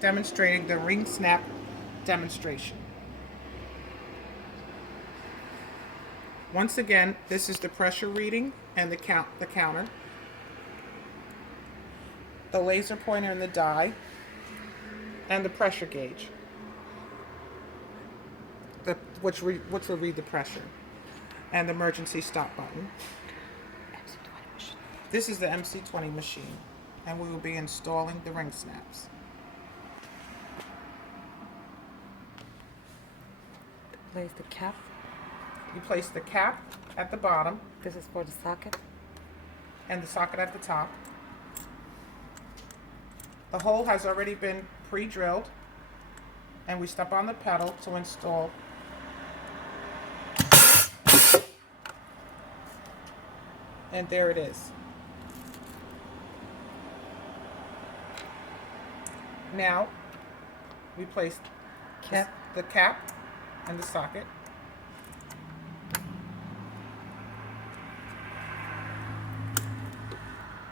demonstrating the ring snap demonstration. Once again, this is the pressure reading and the counter, the laser pointer and the die, and the pressure gauge, which will read the pressure, and the emergency stop button. This is the MC-20 machine, and we will be installing the ring snaps. Place the cap. You place the cap at the bottom. This is for the socket. And the socket at the top. The hole has already been pre-drilled, and we step on the pedal to install. And there it is. Now we place the cap and the socket.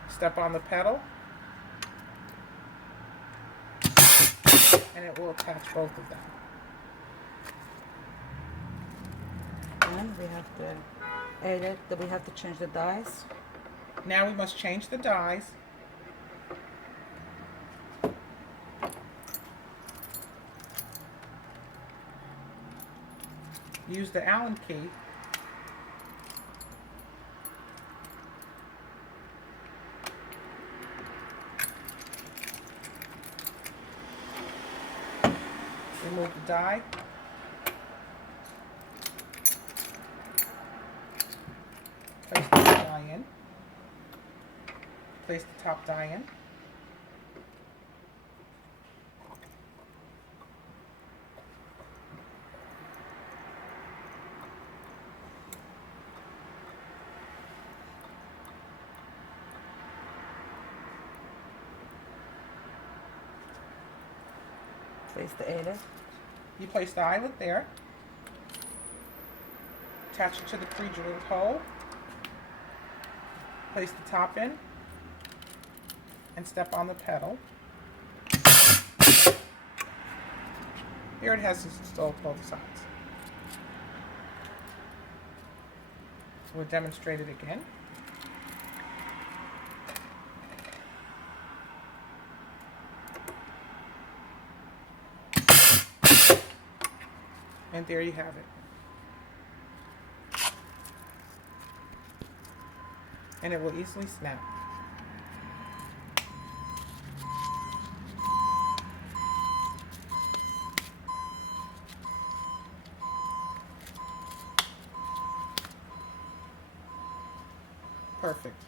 Step on the pedal, and it will attach both of them. And we have the outlet that we have to change the dies. Now we must change the dies. Use the Allen key remove the die, place the die in, place the top die in, Place the eyelet. you place the eyelet there, attach it to the pre-drilled hole, place the top in, and step on the pedal. Here it has installed both sides. So we'll demonstrate it again. And there you have it. And it will easily snap. Perfect.